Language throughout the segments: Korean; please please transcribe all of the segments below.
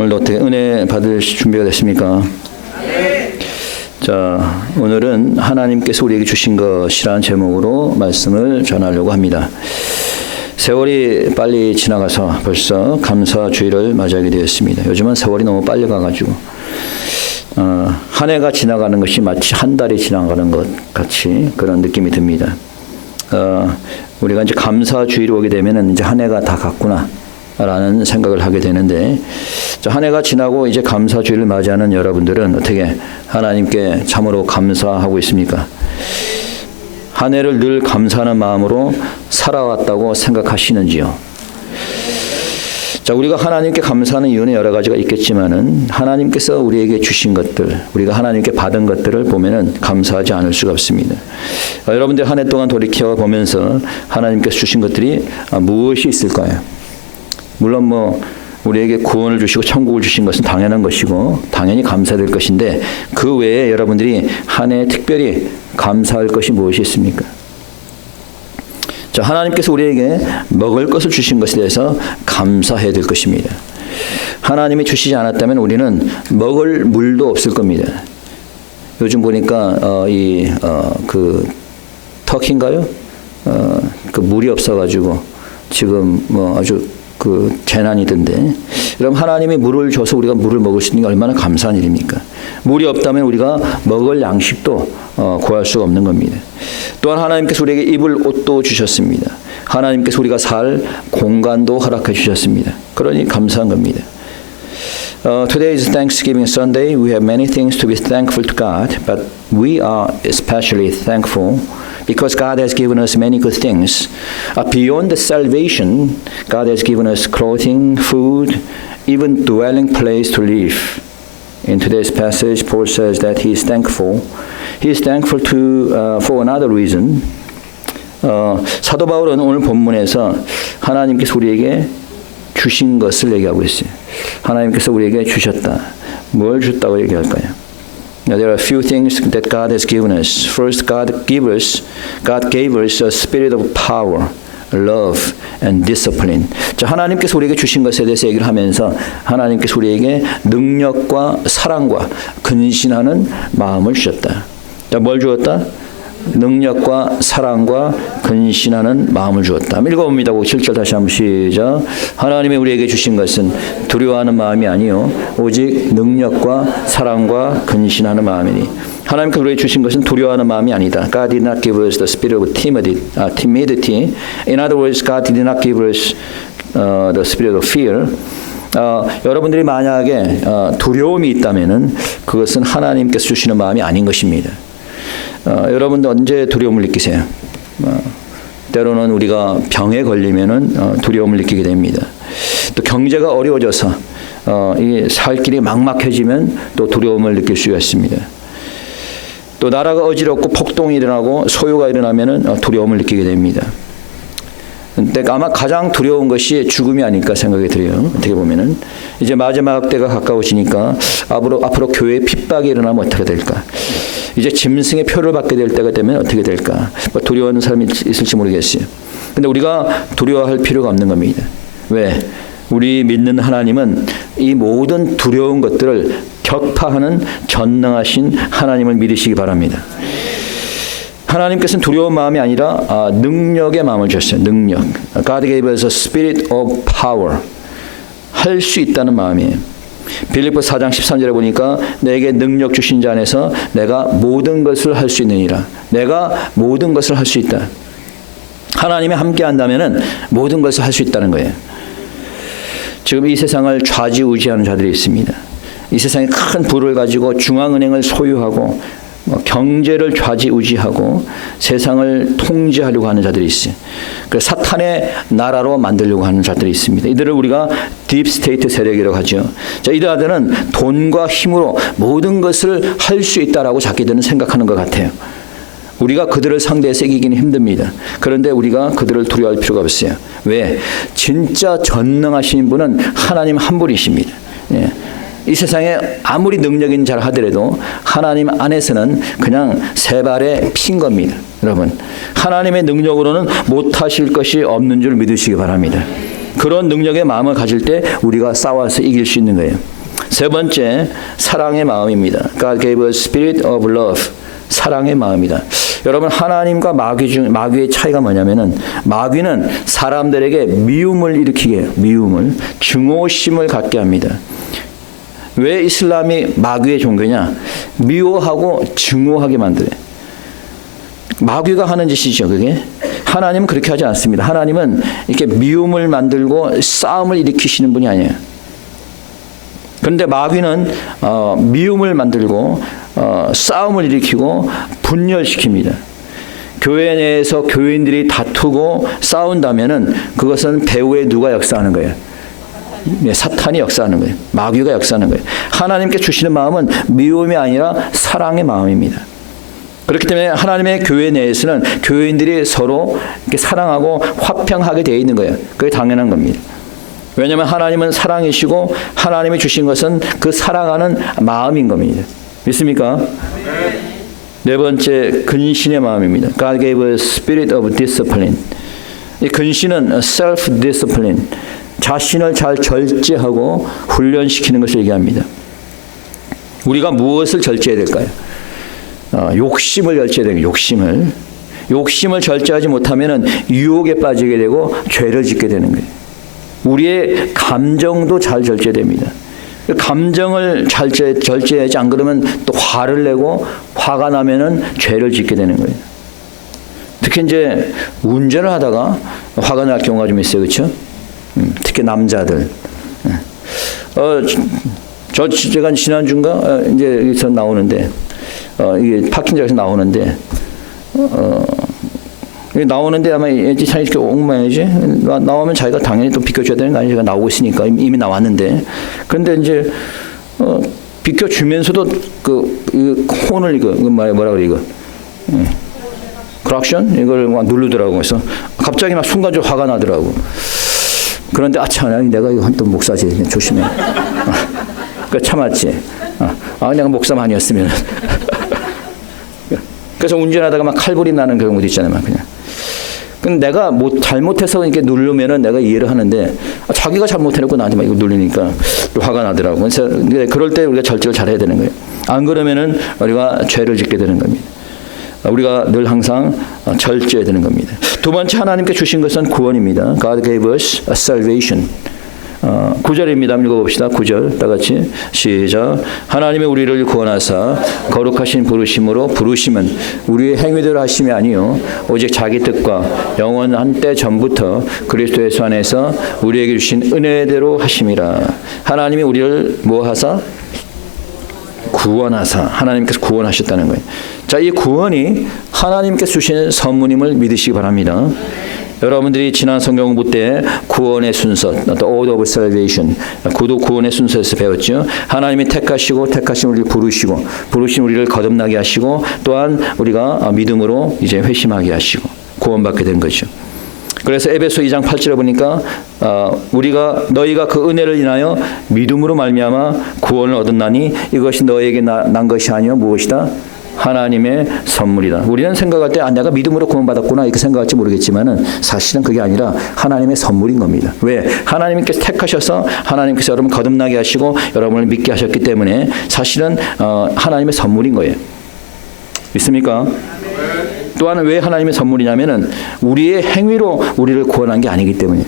오늘도 어떻게 은혜 받을 준비가 됐습니까? 자, 오늘은 하나님께서 우리에게 주신 것이라는 제목으로 말씀을 전하려고 합니다. 세월이 빨리 지나가서 벌써 감사주의를 맞이하게 되었습니다. 요즘은 세월이 너무 빨리 가가지고 어, 한 해가 지나가는 것이 마치 한 달이 지나가는 것 같이 그런 느낌이 듭니다. 어, 우리가 이제 감사주의로 오게 되면은 이제 한 해가 다 갔구나. 라는 생각을 하게 되는데 자, 한 해가 지나고 이제 감사주의를 맞이하는 여러분들은 어떻게 하나님께 참으로 감사하고 있습니까? 한 해를 늘 감사하는 마음으로 살아왔다고 생각하시는지요? 자, 우리가 하나님께 감사하는 이유는 여러 가지가 있겠지만은 하나님께서 우리에게 주신 것들, 우리가 하나님께 받은 것들을 보면은 감사하지 않을 수가 없습니다. 아, 여러분들 한 해 동안 돌이켜 보면서 하나님께서 주신 것들이 아, 무엇이 있을까요? 물론 뭐 우리에게 구원을 주시고 천국을 주신 것은 당연한 것이고 당연히 감사될 것인데 그 외에 여러분들이 한 해 특별히 감사할 것이 무엇이 있습니까? 자, 하나님께서 우리에게 먹을 것을 주신 것에 대해서 감사해야 될 것입니다. 하나님이 주시지 않았다면 우리는 먹을 물도 없을 겁니다. 요즘 보니까 어, 이그 터키인가요? 어, 그 물이 없어가지고 지금 뭐 아주 그 재난이던데. 그럼 하나님이 물을 줘서 우리가 물을 먹을 수 있는 게 얼마나 감사한 일입니까? 물이 없다면 우리가 먹을 양식도 어, 구할 수가 없는 겁니다. 또한 하나님께서 우리에게 입을 옷도 주셨습니다. 하나님께서 우리가 살 공간도 허락해 주셨습니다. 그러니 감사한 겁니다. Uh, today is Thanksgiving Sunday. We have many things to be thankful to God, but we are especially thankful because God has given us many good things. Uh, beyond the salvation, God has given us clothing, food, even dwelling place to live. In today's passage, Paul says that he is thankful. He is thankful to uh, for another reason. 어, 사도 바울은 오늘 본문에서 하나님께서 우리에게 주신 것을 얘기하고 있어요. 하나님께서 우리에게 주셨다. 뭘 줬다고 얘기할까요? Now, there are a few things that God has given us. First, God gave us, God gave us a spirit of power, love, and discipline. 자, 하나님께서 우리에게 주신 것에 대해서 얘기를 하면서 하나님께서 우리에게 능력과 사랑과 근신하는 마음을 주셨다. 자, 뭘 주었다? 능력과 사랑과 근신하는 마음을 주었다. 읽어봅니다. 7절 다시 한번 시작. 하나님이 우리에게 주신 것은 두려워하는 마음이 아니요 오직 능력과 사랑과 근신하는 마음이니 하나님께서 우리에게 주신 것은 두려워하는 마음이 아니다. God did not give us the spirit of timidity. Timidity. In other words, God did not give us uh, the spirit of fear. 어, 여러분들이 만약에 어, 두려움이 있다면은 그것은 하나님께서 주시는 마음이 아닌 것입니다. 어, 여러분도 언제 두려움을 느끼세요? 어, 때로는 우리가 병에 걸리면은 어, 두려움을 느끼게 됩니다. 또 경제가 어려워져서 어, 이살 길이 막막해지면 또 두려움을 느낄 수가 있습니다. 또 나라가 어지럽고 폭동이 일어나고 소요가 일어나면은 어, 두려움을 느끼게 됩니다. 근데 아마 가장 두려운 것이 죽음이 아닐까 생각이 들어요. 어떻게 보면은 이제 마지막 때가 가까워지니까 앞으로 앞으로 교회에 핍박이 일어나면 어떻게 될까? 이제 짐승의 표를 받게 될 때가 되면 어떻게 될까? 뭐 두려워하는 사람이 있을지 모르겠어요. 근데 우리가 두려워할 필요가 없는 겁니다. 왜? 우리 믿는 하나님은 이 모든 두려운 것들을 격파하는 전능하신 하나님을 믿으시기 바랍니다. 하나님께서는 두려운 마음이 아니라 아, 능력의 마음을 주셨어요. 능력. God gave us a spirit of power. 할 수 있다는 마음이에요. 빌립보 4장 13절에 보니까 내게 능력 주신 자 안에서 내가 모든 것을 할 수 있느니라. 내가 모든 것을 할 수 있다. 하나님이 함께 한다면은 모든 것을 할 수 있다는 거예요. 지금 이 세상을 좌지우지하는 자들이 있습니다. 이 세상에 큰 부를 가지고 중앙은행을 소유하고 뭐 경제를 좌지우지하고 세상을 통제하려고 하는 자들이 있어요. 그 사탄의 나라로 만들려고 하는 자들이 있습니다. 이들을 우리가 딥스테이트 세력이라고 하죠. 자, 이들은 돈과 힘으로 모든 것을 할 수 있다라고 자기들은 생각하는 것 같아요. 우리가 그들을 상대해서 이기기는 힘듭니다. 그런데 우리가 그들을 두려워할 필요가 없어요. 왜? 진짜 전능하신 분은 하나님 한 분이십니다. 예. 이 세상에 아무리 능력 있는 잘 하더라도 하나님 안에서는 그냥 세 발의 핀 겁니다. 여러분. 하나님의 능력으로는 못하실 것이 없는 줄 믿으시기 바랍니다. 그런 능력의 마음을 가질 때 우리가 싸워서 이길 수 있는 거예요. 세 번째, 사랑의 마음입니다. God gave us spirit of love. 사랑의 마음이다. 여러분 하나님과 마귀 중 마귀의 차이가 뭐냐면은 마귀는 사람들에게 미움을 일으키게. 미움을 증오심을 갖게 합니다. 왜 이슬람이 마귀의 종교냐? 미워하고 증오하게 만들어요. 마귀가 하는 짓이죠, 그게. 하나님은 그렇게 하지 않습니다. 하나님은 이렇게 미움을 만들고 싸움을 일으키시는 분이 아니에요. 그런데 마귀는 어, 미움을 만들고 어, 싸움을 일으키고 분열시킵니다. 교회 내에서 교인들이 다투고 싸운다면은 그것은 배후에 누가 역사하는 거예요? 네, 사탄이 역사하는 거예요. 마귀가 역사하는 거예요. 하나님께 주시는 마음은 미움이 아니라 사랑의 마음입니다. 그렇기 때문에 하나님의 교회 내에서는 교인들이 서로 이렇게 사랑하고 화평하게 되어 있는 거예요. 그게 당연한 겁니다. 왜냐하면 하나님은 사랑이시고 하나님이 주신 것은 그 사랑하는 마음인 겁니다. 믿습니까? 네 번째 근신의 마음입니다. God gave a spirit of discipline. 이 근신은 self discipline. 자신을 잘 절제하고 훈련시키는 것을 얘기합니다. 우리가 무엇을 절제해야 될까요? 어, 욕심을 절제해야 되는 욕심을. 욕심을 절제하지 못하면 유혹에 빠지게 되고 죄를 짓게 되는 거예요. 우리의 감정도 잘 절제됩니다. 감정을 잘 절제 하지 안 그러면 또 화를 내고 화가 나면은 죄를 짓게 되는 거예요. 특히 이제 운전을 하다가 화가 날 경우가 좀 있어요, 그렇죠? 특히 남자들. 예. 어, 저 제가 지난 주인가 어, 이제 여기서 나오는데 어, 이게 파킹장에서 나오는데 어. 나오는데 아마 차 이렇게 옥마야지 나오면 자기가 당연히 또 비켜줘야 되는 거 아니에요? 제가 나오고 있으니까 이미 나왔는데 그런데 이제 어, 비켜주면서도 그, 이 혼을 이거 이거 뭐라 그래 이거 예. 크락션 이걸 막 누르더라고 그래서 갑자기 막 순간적으로 화가 나더라고 그런데 아참 내가 이거 또 목사지. 조심해. 그 참았지. 아 내가 목사만 아니었으면. 그래서 운전하다가 막 칼불이 나는 경우도 있잖아요 그냥. 근데 내가 뭐 잘못해서 이렇게 누르면은 내가 이해를 하는데 자기가 잘못해놓고 나한테 막 이거 누르니까 화가 나더라고. 그래서 그럴 때 우리가 절제를 잘해야 되는 거예요. 안 그러면은 우리가 죄를 짓게 되는 겁니다. 우리가 늘 항상 절제해야 되는 겁니다. 두 번째 하나님께 주신 것은 구원입니다. God gave us a salvation. 어, 9절입니다. 읽어봅시다. 9절. 다 같이. 시작. 하나님의 우리를 구원하사 거룩하신 부르심으로 부르심은 우리의 행위대로 하심이 아니요 오직 자기 뜻과 영원한 때 전부터 그리스도 예수 안에서 우리에게 주신 은혜대로 하심이라. 하나님이 우리를 뭐 하사? 구원하사. 하나님께서 구원하셨다는 거예요. 자, 이 구원이 하나님께서 주신 선물임을 믿으시기 바랍니다. 여러분들이 지난 성경 공부 때 구원의 순서, The Order of Salvation, 구도 구원의 순서에서 배웠죠. 하나님이 택하시고 택하신 우리를 부르시고 부르신 우리를 거듭나게 하시고 또한 우리가 믿음으로 이제 회심하게 하시고 구원받게 된 거죠. 그래서 에베소 2장 8절에 보니까 어, 우리가 너희가 그 은혜를 인하여 믿음으로 말미암아 구원을 얻었나니 이것이 너에게 나, 난 것이 아니요 무엇이다 하나님의 선물이다. 우리는 생각할 때 아, 내가 믿음으로 구원받았구나 이렇게 생각할지 모르겠지만은 사실은 그게 아니라 하나님의 선물인 겁니다. 왜? 하나님께서 택하셔서 하나님께서 여러분 거듭나게 하시고 여러분을 믿게 하셨기 때문에 사실은 어, 하나님의 선물인 거예요. 믿습니까? 또한 왜 하나님의 선물이냐면은 우리의 행위로 우리를 구원한 게 아니기 때문에.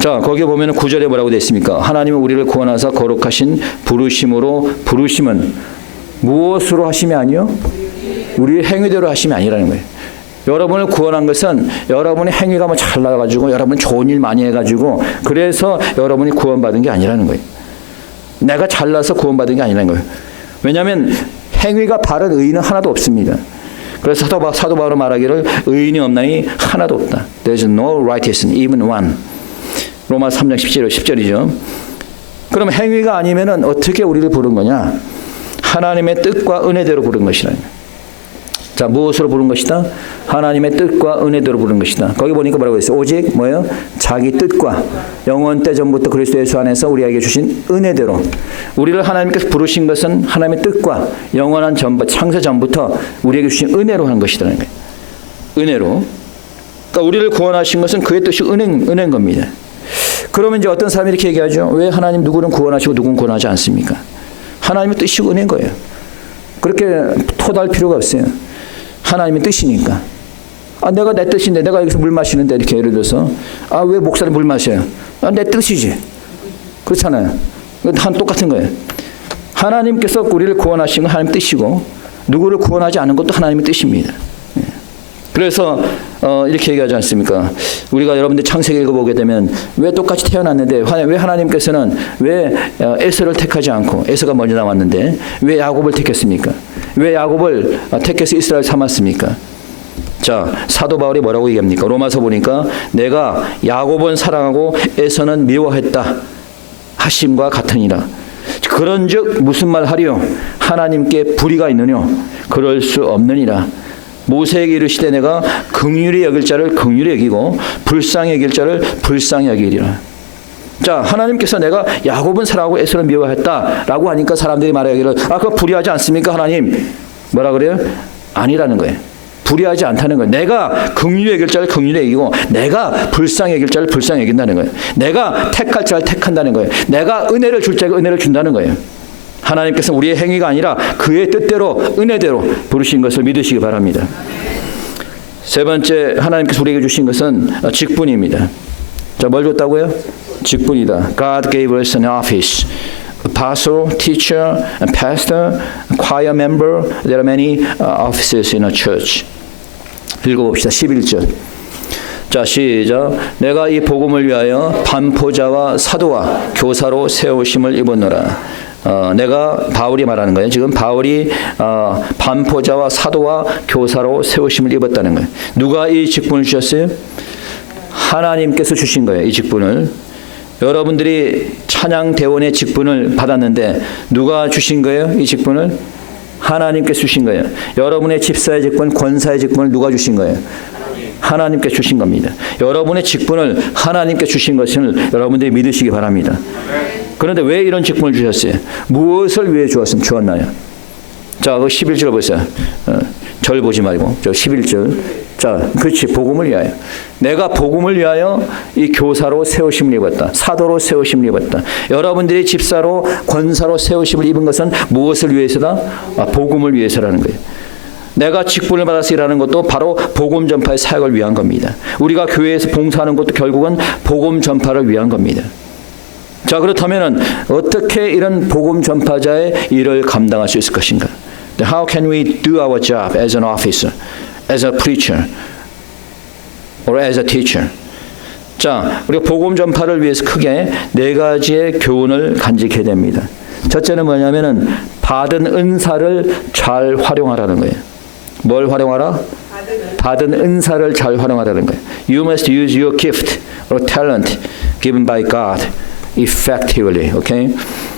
자, 거기에 보면은 구절에 뭐라고 되어 있습니까? 하나님은 우리를 구원하사 거룩하신 부르심으로 부르심은 무엇으로 하심이 아니요? 우리의 행위대로 하심이 아니라는 거예요. 여러분을 구원한 것은 여러분의 행위가 뭐 잘 나가지고 여러분 좋은 일 많이 해가지고 그래서 여러분이 구원받은 게 아니라는 거예요. 내가 잘나서 구원받은 게 아니라는 거예요. 왜냐하면 행위가 바른 의인은 하나도 없습니다. 그래서 사도, 사도 바울은 말하기를 의인이 없나니 하나도 없다. There's no righteous, even one. 로마 3장 17절, 10절이죠. 그럼 행위가 아니면은 어떻게 우리를 부른 거냐? 하나님의 뜻과 은혜대로 부른 것이라. 자, 무엇으로 부른 것이다? 하나님의 뜻과 은혜대로 부른 것이다. 거기 보니까 뭐라고 했어요? 오직 뭐예요? 자기 뜻과 영원 때 전부터 그리스도 예수 안에서 우리에게 주신 은혜대로 우리를 하나님께서 부르신 것은 하나님의 뜻과 영원한 전부 창세 전부터 우리에게 주신 은혜로 한 것이라는 거예요. 은혜로. 그러니까 우리를 구원하신 것은 그의 뜻이 은행, 은행 겁니다. 그러면 이제 어떤 사람이 이렇게 얘기하죠. 왜 하나님 누구는 구원하시고 누구는 구원하지 않습니까? 하나님의 뜻이 은행 거예요. 그렇게 토달 필요가 없어요. 하나님의 뜻이니까. 아, 내가 내 뜻인데 내가 여기서 물 마시는데 이렇게 예를 들어서 아, 왜 목사님 물 마셔요? 아, 내 뜻이지. 그렇잖아요. 한 똑같은 거예요. 하나님께서 우리를 구원하신 건 하나님 뜻이고 누구를 구원하지 않은 것도 하나님의 뜻입니다. 예. 그래서 어, 이렇게 얘기하지 않습니까? 우리가 여러분들 창세기 읽어보게 되면 왜 똑같이 태어났는데 화- 왜 하나님께서는 왜 어, 에서를 택하지 않고 에서가 먼저 나왔는데 왜 야곱을 택했습니까? 왜 야곱을 어, 택해서 이스라엘 삼았습니까? 자 사도 바울이 뭐라고 얘기합니까? 로마서 보니까 내가 야곱은 사랑하고 에서는 미워했다 하심과 같으니라. 그런즉 무슨 말 하리요? 하나님께 불의가 있느뇨? 그럴 수 없느니라. 모세에게 이르시되 내가 긍휼히 여길 자를 긍휼히 여기고 불쌍히 여길 자를 불쌍히 여기리라. 자, 하나님께서 내가 야곱은 사랑하고 에서는 미워했다라고 하니까 사람들이 말하기를 아, 그거 불의하지 않습니까, 하나님? 뭐라 그래요? 아니라는 거예요. 불의하지 않다는 거예요. 내가 긍휼히 여길 자를 긍휼히 여기고 내가 불쌍히 여길 자를 불쌍히 여긴다는 거예요. 내가 택할 자를 택한다는 거예요. 내가 은혜를 줄 자에게 은혜를 준다는 거예요. 하나님께서 우리의 행위가 아니라 그의 뜻대로 은혜대로 부르신 것을 믿으시기 바랍니다. 세 번째 하나님께서 우리에게 주신 것은 직분입니다. 자, 뭘 줬다고요? 직분이다. God gave us an office. Apostle, teacher, and pastor, choir member. There are many uh, offices in a church. 읽어봅시다. 11절. 자, 시작. 내가 이 복음을 위하여 반포자와 사도와 교사로 세우심을 입었노라. 어, 내가 바울이 말하는 거예요. 지금 바울이 어, 반포자와 사도와 교사로 세우심을 입었다는 거예요. 누가 이 직분을 주셨어요? 하나님께서 주신 거예요. 이 직분을. 여러분들이 찬양 대원의 직분을 받았는데 누가 주신 거예요? 이 직분을 하나님께 주신 거예요. 여러분의 집사의 직분, 권사의 직분을 누가 주신 거예요? 하나님께 주신 겁니다. 여러분의 직분을 하나님께 주신 것을 여러분들이 믿으시기 바랍니다. 그런데 왜 이런 직분을 주셨어요? 무엇을 위해 주었나요? 자, 그 11절 보세요. 어, 절 보지 말고 저 11절. 자, 그렇지. 복음을 위하여. 내가 복음을 위하여 이 교사로 세우심을 입었다. 사도로 세우심을 입었다. 여러분들이 집사로 권사로 세우심을 입은 것은 무엇을 위해서다? 아, 복음을 위해서라는 거예요. 내가 직분을 받아서 일하는 것도 바로 복음 전파의 사역을 위한 겁니다. 우리가 교회에서 봉사하는 것도 결국은 복음 전파를 위한 겁니다. 자 그렇다면은 어떻게 이런 복음 전파자의 일을 감당할 수 있을 것인가? How can we do our job as an officer, as a preacher, or as a teacher? 자, 우리가 복음 전파를 위해서 크게 네 가지의 교훈을 간직해야 됩니다. 첫째는 뭐냐면은 받은 은사를 잘 활용하라는 거예요. 뭘 활용하라? 받은 은사를 잘 활용하라는 거예요. You must use your gift or talent given by God effectively. 오케이?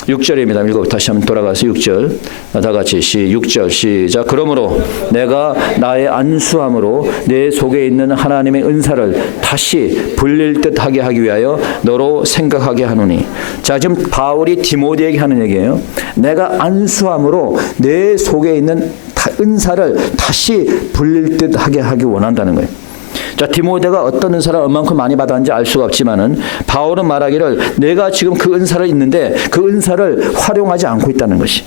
6절입니다. 읽어 다시 한번 돌아가서 6절. 다 같이 시 6절 시작. 그러므로 내가 나의 안수함으로 내 속에 있는 하나님의 은사를 다시 불릴 듯하게 하기 위하여 너로 생각하게 하노니. 자, 지금 바울이 디모데에게 하는 얘기예요. 내가 안수함으로 내 속에 있는 다- 은사를 다시 불릴 듯하게 하기 원한다는 거예요. 자, 디모데가 어떤 은사를 얼만큼 많이 받았는지 알 수가 없지만은 바울은 말하기를 내가 지금 그 은사를 있는데 그 은사를 활용하지 않고 있다는 것이.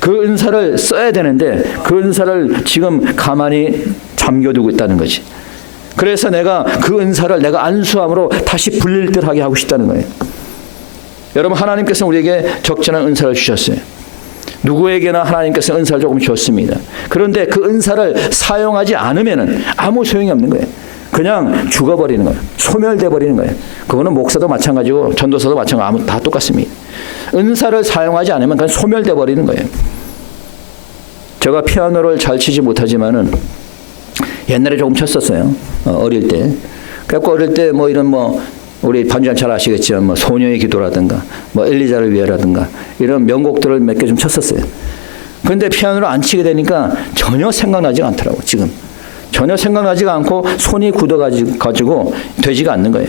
그 은사를 써야 되는데 그 은사를 지금 가만히 잠겨두고 있다는 거지. 그래서 내가 그 은사를 내가 안수함으로 다시 불릴 듯하게 하고 싶다는 거예요. 여러분 하나님께서 우리에게 적절한 은사를 주셨어요. 누구에게나 하나님께서 은사를 조금 줬습니다. 그런데 그 은사를 사용하지 않으면은 아무 소용이 없는 거예요. 그냥 죽어버리는 거예요. 소멸돼 버리는 거예요. 그거는 목사도 마찬가지고 전도사도 마찬가지, 아무 다 똑같습니다. 은사를 사용하지 않으면 그냥 소멸돼 버리는 거예요. 제가 피아노를 잘 치지 못하지만은 옛날에 조금 쳤었어요. 어, 어릴 때. 그래갖고 어릴 때 뭐 이런 뭐 우리 반주장 잘 아시겠지만 뭐 소녀의 기도라든가 뭐 엘리자를 위해라든가 이런 명곡들을 몇 개 좀 쳤었어요. 그런데 피아노를 안 치게 되니까 전혀 생각나지가 않더라고 지금. 전혀 생각나지가 않고 손이 굳어가지고 되지가 않는 거예요.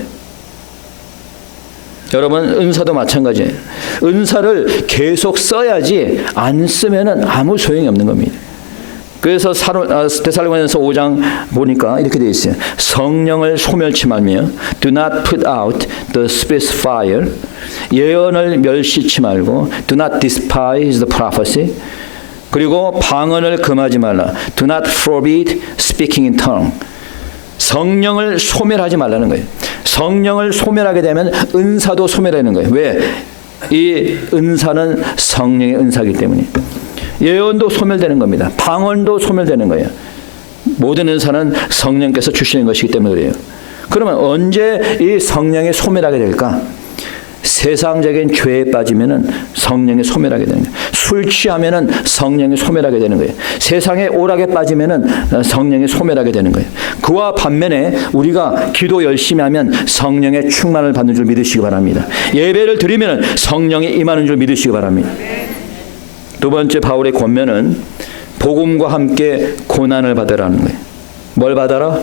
여러분 은사도 마찬가지예요. 은사를 계속 써야지 안 쓰면은 아무 소용이 없는 겁니다. 그래서 아, 데살로니가서 5장 보니까 이렇게 되어 있어요. 성령을 소멸치 말며 do not put out the spirit's fire. 예언을 멸시치 말고 do not despise the prophecy. 그리고 방언을 금하지 말라. Do not forbid speaking in tongue. 성령을 소멸하지 말라는 거예요. 성령을 소멸하게 되면 은사도 소멸하는 거예요. 왜? 이 은사는 성령의 은사이기 때문에. 예언도 소멸되는 겁니다. 방언도 소멸되는 거예요. 모든 은사는 성령께서 주시는 것이기 때문에 그래요. 그러면 언제 이 성령이 소멸하게 될까? 세상적인 죄에 빠지면은 성령이 소멸하게 되는 거예요. 술 취하면은 성령이 소멸하게 되는 거예요. 세상의 오락에 빠지면은 성령이 소멸하게 되는 거예요. 그와 반면에 우리가 기도 열심히 하면 성령의 충만을 받는 줄 믿으시기 바랍니다. 예배를 드리면 성령이 임하는 줄 믿으시기 바랍니다. 두 번째 바울의 권면은 복음과 함께 고난을 받으라는 거예요. 뭘 받아라?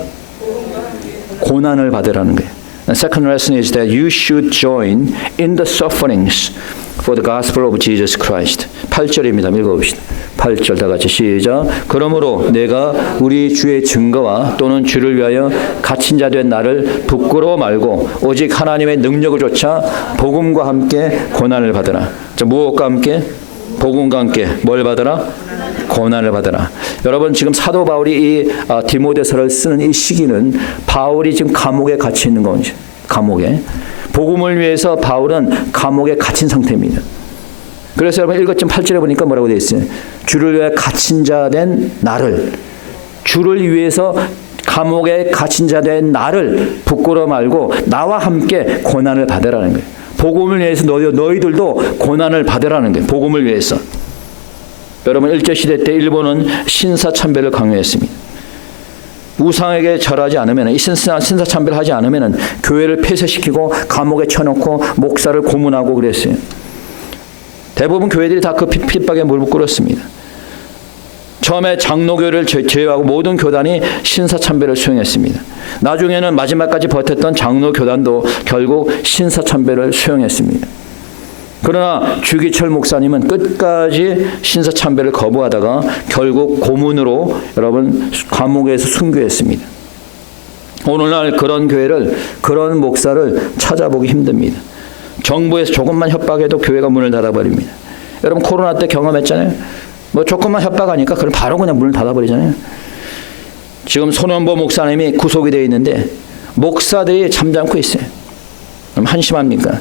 고난을 받으라는 거예요. The second lesson is that you should join in the sufferings for the gospel of Jesus Christ. 8절입니다. 읽어봅시다. 8절 다 같이 시작. 그러므로 내가 우리 주의 증거와 또는 주를 위하여 갇힌 자 된 나를 부끄러워 말고 오직 하나님의 능력을 쫓아 복음과 함께 고난을 받으라. 자, 무엇과 함께? 복음과 함께 뭘 받으라? 고난을 받으라. 여러분 지금 사도 바울이 이 아, 디모데서를 쓰는 이 시기는 바울이 지금 감옥에 갇혀 있는 거죠. 감옥에. 복음을 위해서 바울은 감옥에 갇힌 상태입니다. 그래서 여러분 읽었지만 8절에 보니까 뭐라고 되어 있어요? 주를 위해 갇힌 자 된 나를 주를 위해서 감옥에 갇힌 자 된 나를 부끄러워 말고 나와 함께 고난을 받으라는 거예요. 복음을 위해서 너희, 너희들도 고난을 받으라는 거예요. 복음을 위해서. 여러분 일제 시대 때 일본은 신사참배를 강요했습니다. 우상에게 절하지 않으면 이 신사 신사참배를 하지 않으면 교회를 폐쇄시키고 감옥에 쳐놓고 목사를 고문하고 그랬어요. 대부분 교회들이 다 그 핍박에 물고 꿇었습니다. 처음에 장로교를 제외하고 모든 교단이 신사참배를 수행했습니다. 나중에는 마지막까지 버텼던 장로 교단도 결국 신사참배를 수행했습니다. 그러나 주기철 목사님은 끝까지 신사참배를 거부하다가 결국 고문으로 여러분 감옥에서 순교했습니다. 오늘날 그런 교회를 그런 목사를 찾아보기 힘듭니다. 정부에서 조금만 협박해도 교회가 문을 닫아버립니다. 여러분 코로나 때 경험했잖아요. 뭐 조금만 협박하니까 그럼 바로 그냥 문을 닫아버리잖아요. 지금 손원보 목사님이 구속이 되어 있는데 목사들이 잠잠고 있어요. 그럼 한심합니까?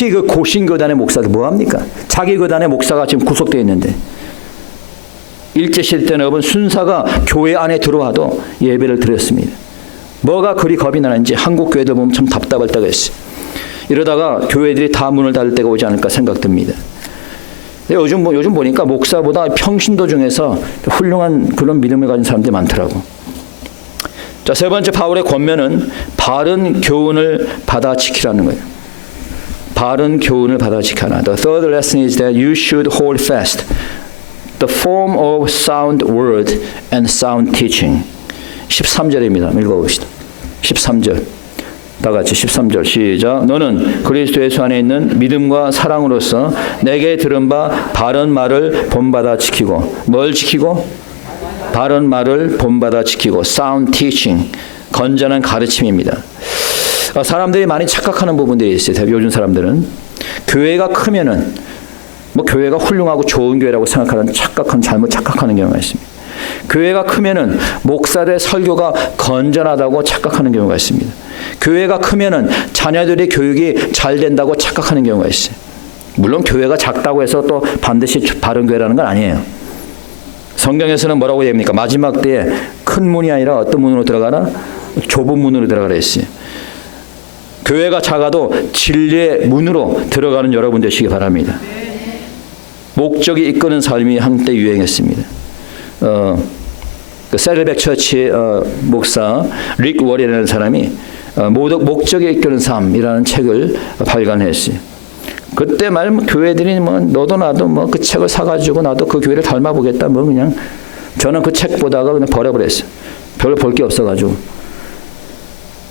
특히 그 고신교단의 목사들 뭐합니까? 자기 교단의 목사가 지금 구속되어 있는데 일제시대 때는 여러분 순사가 교회 안에 들어와도 예배를 드렸습니다. 뭐가 그리 겁이 나는지 한국 교회들 보면 참 답답할 때가 있어요. 이러다가 교회들이 다 문을 닫을 때가 오지 않을까 생각됩니다. 요즘 뭐 요즘 보니까 목사보다 평신도 중에서 훌륭한 그런 믿음을 가진 사람들이 많더라고. 자, 세 번째 바울의 권면은 바른 교훈을 받아 지키라는 거예요. 바른 교훈을 받아 지켜라. The third lesson is that you should hold fast the form of sound word and sound teaching. 13절입니다. 읽어봅시다. 13절. 다 같이 13절 시작. 너는 그리스도 예수 안에 있는 믿음과 사랑으로서 내게 들은 바 바른 말을 본받아 지키고 뭘 지키고 바른 말을 본받아 지키고 sound teaching 건전한 가르침입니다. 어, 사람들이 많이 착각하는 부분들이 있어요. 요즘 사람들은 교회가 크면은 뭐 교회가 훌륭하고 좋은 교회라고 생각하는 착각한 잘못 착각하는 경우가 있습니다. 교회가 크면은 목사들의 설교가 건전하다고 착각하는 경우가 있습니다. 교회가 크면은 자녀들의 교육이 잘 된다고 착각하는 경우가 있어요. 물론 교회가 작다고 해서 또 반드시 바른 교회라는 건 아니에요. 성경에서는 뭐라고 얘기합니까? 마지막 때에 큰 문이 아니라 어떤 문으로 들어가나? 좁은 문으로 들어가라 했어요. 교회가 작아도 진리의 문으로 들어가는 여러분 되시기 바랍니다. 목적이 이끄는 삶이 한때 유행했습니다. 어, 그 셀백 처치 어, 목사 릭 워리라는 사람이 어, 목적에 이끄는 삶이라는 책을 발간했어요. 그때 말 교회들이 뭐 너도 나도 뭐 그 책을 사가지고 나도 그 교회를 닮아보겠다 뭐 그냥 저는 그 책 보다가 그냥 버려버렸어요. 별로 볼 게 없어가지고.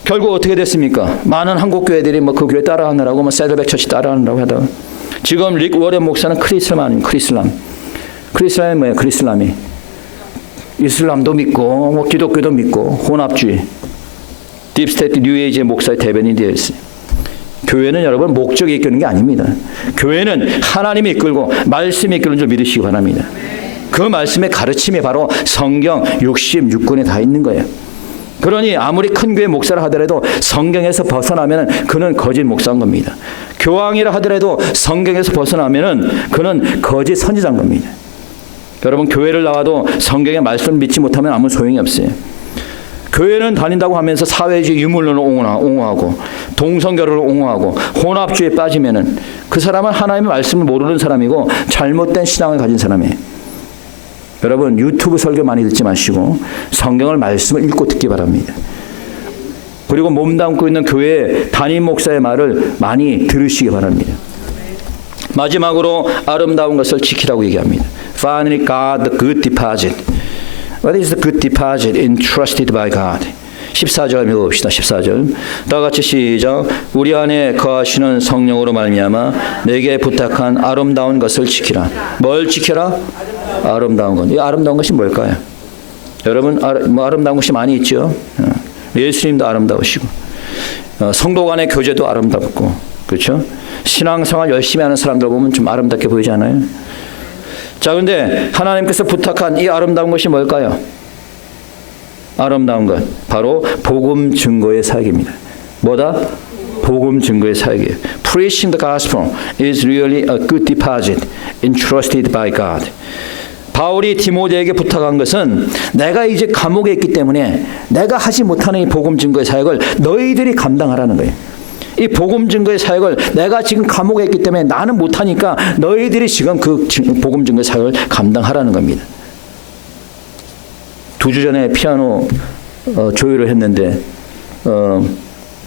결국 어떻게 됐습니까? 많은 한국 교회들이 뭐 그 교회 따라하느라고 뭐 세드백 처치 따라하느라고 하다가 지금 릭 워렌 목사는 아닙니까? 크리슬람. 크리슬람이 뭐예요? 크리슬람이. 이슬람도 믿고 뭐 기독교도 믿고 혼합주의 딥스테이트 뉴에이지의 목사의 대변인이 되어 있어요. 교회는 여러분 목적이 이끄는 게 아닙니다. 교회는 하나님이 이끌고 말씀이 이끄는 줄 믿으시기 바랍니다. 그 말씀의 가르침이 바로 성경 66권에 다 있는 거예요. 그러니 아무리 큰 교회 목사를 하더라도 성경에서 벗어나면 그는 거짓 목사인 겁니다. 교황이라 하더라도 성경에서 벗어나면 그는 거짓 선지자인 겁니다. 여러분 교회를 나와도 성경의 말씀을 믿지 못하면 아무 소용이 없어요. 교회는 다닌다고 하면서 사회주의 유물론을 옹호하고 동성결혼을 옹호하고 혼합주의에 빠지면은 그 사람은 하나님의 말씀을 모르는 사람이고 잘못된 신앙을 가진 사람이에요. 여러분 유튜브 설교 많이 듣지 마시고 성경을 말씀을 읽고 듣기 바랍니다. 그리고 몸담고 있는 교회 담임 목사의 말을 많이 들으시기 바랍니다. 마지막으로 아름다운 것을 지키라고 얘기합니다. Finally, God the good deposit. What is the good deposit entrusted by God? 14절 읽어봅시다. 14절. 다 같이 시작. 우리 안에 거하시는 성령으로 말미암아 내게 부탁한 아름다운 것을 지키라. 뭘 지켜라? 아름다운 것. 이 아름다운 것이 뭘까요? 여러분 아, 뭐 아름다운 것이 많이 있죠. 어, 예수님도 아름다우시고 어, 성도 간의 교제도 아름답고 그렇죠. 신앙생활 열심히 하는 사람들 보면 좀 아름답게 보이지 않아요? 자, 근데 하나님께서 부탁한 이 아름다운 것이 뭘까요? 아름다운 것 바로 복음 증거의 사역입니다. 뭐다? 복음 증거의 사역이에요. Preaching the gospel is really a good deposit entrusted by God. 바울이 디모데에게 부탁한 것은 내가 이제 감옥에 있기 때문에 내가 하지 못하는 이 복음 증거의 사역을 너희들이 감당하라는 거예요. 이 복음 증거의 사역을 내가 지금 감옥에 있기 때문에 나는 못하니까 너희들이 지금 그 복음 증거의 사역을 감당하라는 겁니다. 두 주 전에 피아노 어, 조율을 했는데 어,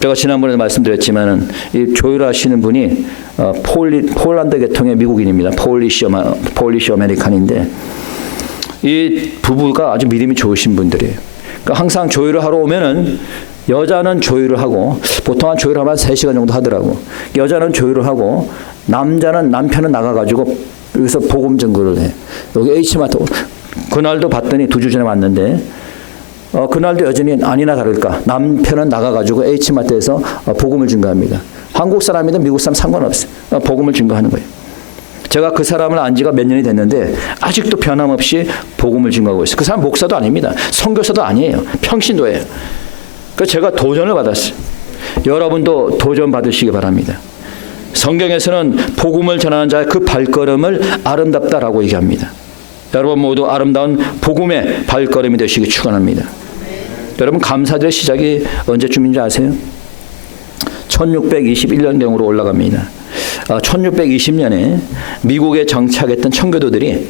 제가 지난번에 말씀드렸지만은 이 조율하시는 분이 어, 폴리, 폴란드 계통의 미국인입니다. 폴리시 어마, 폴리시 아메리칸인데 이 부부가 아주 믿음이 좋으신 분들이에요. 그러니까 항상 조율을 하러 오면은 여자는 조율을 하고 보통 한 조율하면 한 3시간 정도 하더라고. 여자는 조율을 하고 남자는 남편은 나가 가지고 여기서 복음 증거를 해. 여기 H마트 그날도 봤더니 두 주 전에 왔는데 어, 그날도 여전히 아니나 다를까 남편은 나가가지고 H마트에서 어, 복음을 증거합니다. 한국 사람이든 미국 사람 상관없어요. 어, 복음을 증거하는 거예요. 제가 그 사람을 안 지가 몇 년이 됐는데 아직도 변함없이 복음을 증거하고 있어요. 그 사람 목사도 아닙니다. 선교사도 아니에요. 평신도예요. 그 제가 도전을 받았어요. 여러분도 도전 받으시기 바랍니다. 성경에서는 복음을 전하는 자의 그 발걸음을 아름답다라고 얘기합니다. 여러분 모두 아름다운 복음의 발걸음이 되시기 축원합니다. 여러분 감사절의 시작이 언제쯤인지 아세요? 1621년경으로 올라갑니다. 1620년에 미국에 정착했던 청교도들이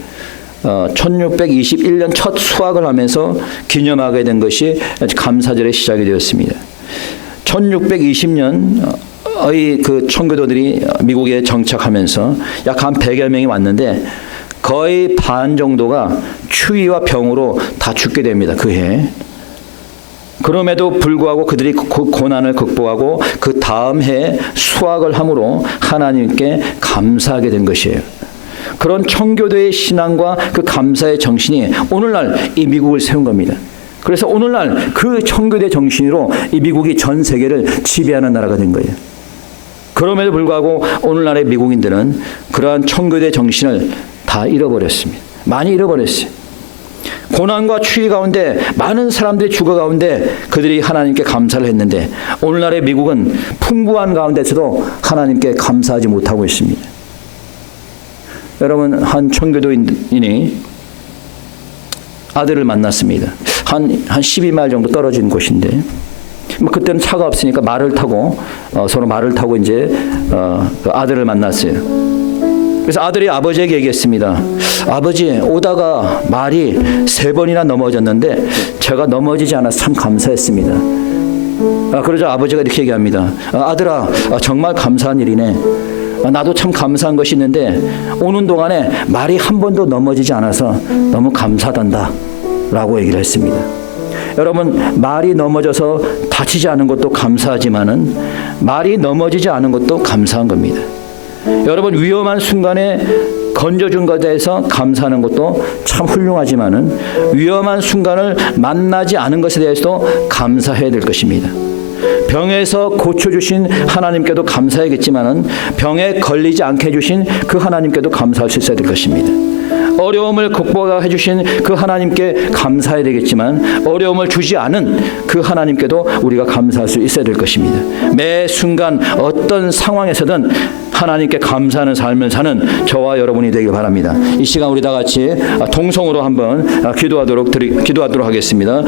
1621년 첫 수학을 하면서 기념하게 된 것이 감사절의 시작이 되었습니다. 1620년 의 그 청교도들이 미국에 정착하면서 약 한 100여 명이 왔는데 거의 반 정도가 추위와 병으로 다 죽게 됩니다. 그 해. 그럼에도 불구하고 그들이 그 고난을 극복하고 그 다음 해에 수학을 함으로 하나님께 감사하게 된 것이에요. 그런 청교도의 신앙과 그 감사의 정신이 오늘날 이 미국을 세운 겁니다. 그래서 오늘날 그 청교도의 정신으로 이 미국이 전 세계를 지배하는 나라가 된 거예요. 그럼에도 불구하고 오늘날의 미국인들은 그러한 청교도의 정신을 다 잃어버렸습니다. 많이 잃어버렸어요. 고난과 추위 가운데 많은 사람들이 죽어 가운데 그들이 하나님께 감사를 했는데 오늘날의 미국은 풍부한 가운데서도 하나님께 감사하지 못하고 있습니다. 여러분 한 청교도인이 아들을 만났습니다. 한, 한 12마일 정도 떨어진 곳인데 뭐 그때는 차가 없으니까 말을 타고 어, 서로 말을 타고 이제 어, 그 아들을 만났어요. 그래서 아들이 아버지에게 얘기했습니다. 아버지 오다가 말이 세 번이나 넘어졌는데 제가 넘어지지 않아서 참 감사했습니다. 아, 그러자 아버지가 이렇게 얘기합니다. 아, 아들아 아, 정말 감사한 일이네. 아, 나도 참 감사한 것이 있는데 오는 동안에 말이 한 번도 넘어지지 않아서 너무 감사하단다 라고 얘기를 했습니다. 여러분 말이 넘어져서 다치지 않은 것도 감사하지만은 말이 넘어지지 않은 것도 감사한 겁니다. 여러분 위험한 순간에 건져준 것에 대해서 감사하는 것도 참 훌륭하지만은 위험한 순간을 만나지 않은 것에 대해서도 감사해야 될 것입니다. 병에서 고쳐주신 하나님께도 감사해야겠지만은 병에 걸리지 않게 해주신 그 하나님께도 감사할 수 있어야 될 것입니다. 어려움을 극복해 주신 그 하나님께 감사해야 되겠지만 어려움을 주지 않은 그 하나님께도 우리가 감사할 수 있어야 될 것입니다. 매 순간 어떤 상황에서든 하나님께 감사하는 삶을 사는 저와 여러분이 되길 바랍니다. 이 시간 우리 다 같이 동성으로 한번 기도하도록 드리, 기도하도록 하겠습니다.